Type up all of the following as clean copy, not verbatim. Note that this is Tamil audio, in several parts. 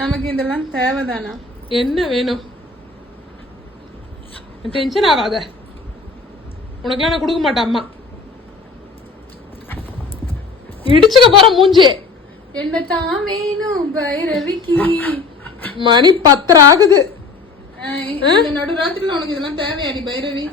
நமக்கு இதெல்லாம் தேவைதானா? என்ன வேணும்? டென்ஷன் ஆகாத, உனக்குலாம் நான் கொடுக்க மாட்டேன். அம்மா இடிச்சுக்க போற மூஞ்சி. என்ன தான் வேணும் பைரவிக்கு? மணி 10 ஆகுது. இந்த நடுராத்திரில உனக்கு இதெல்லாம் தேவையாடி பைரவி?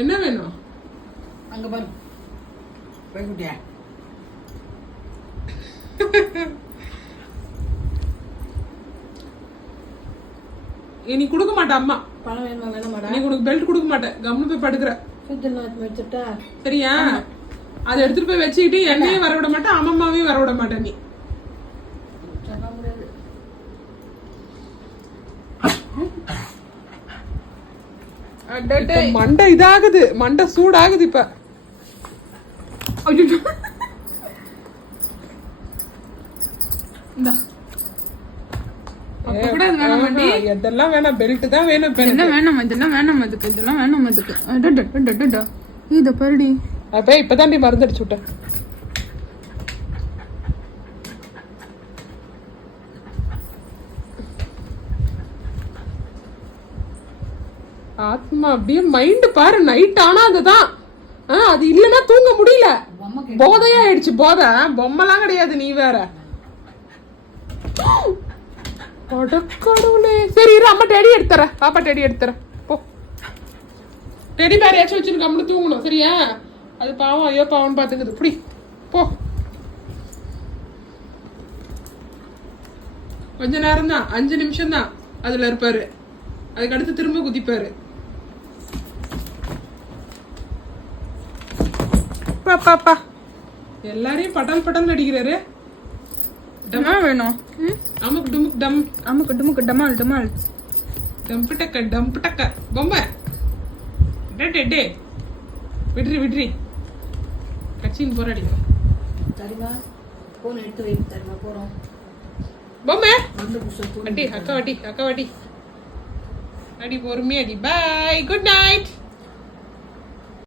என்ன வேணும்? அங்க பாரு பைக்குட்டியா. நீ கொடுக்க மாட்ட அம்மா. பணம் வேணுமா? வேணாமாடா? நீ உனக்கு பெல்ட் கொடுக்க மாட்டேன், கம்னு போய் படுக்கிற. வச்சுட்டா சரியா? அதை எடுத்துட்டு போய் வச்சுக்கிட்டு என்னையும் வர விட மாட்டேன், அம்மாவையும் வர விட மாட்டேன். நீ மண்டை இதாகுது, மண்டை சூடாகுது இப்ப. எதெல்லாம் வேணாம், பெல்ட் தான் வேணும். இதெல்லாம் வேணாம், இதெல்லாம் வேணாம், அதுக்கு இதெல்லாம் வேணாம், அதுக்கு இத பருடி. அப்ப இப்பதான் நீ மருந்து அடிச்சு விட்ட. ஆத்மா அப்படியே மைண்ட் பாரு, நைட் ஆனா அதுதான். அது இல்லன்னா தூங்க முடியல. போதையா ஆயிடுச்சு. போதை பொம்மைலாம் கிடையாது. நீ வேற கடவுளே. சரி இரு, அம்மா டெடி எடுத்துற. பாப்பா டெடி எடுத்துற. போ, டெடி பேர் ஏச்சும் வச்சுட்டு கம்முன்னு தூங்கணும். சரியா? அது பாவம், ஐயோ பாவம் பாத்துக்குது. புடி போ. கொஞ்ச நேரம் தான், 5 நிமிஷம் தான் அதுல இருப்பாரு. அதுக்கு அடுத்து திரும்ப குதிப்பாரு. பாப்பா எல்லாரையும் பட்டால் பட்டால் அடிக்கிறாரு. டமா வேணும். அமுக்கு டுமுக் டம், அமுக்கு டுமுக்கு டமால் டமால், டம்பு டக்க டம்பு டக்க. பொம்மை டே விட்ரி விட்ரி கட்சின்னு போராடி. சரிமா போன் எடுத்து வை. சரிமா போறோம். பொம்மை அடி அக்கா வாட்டி, அக்கா வாட்டி அடி, பொறுமையா அடி. பாய், குட் நைட்.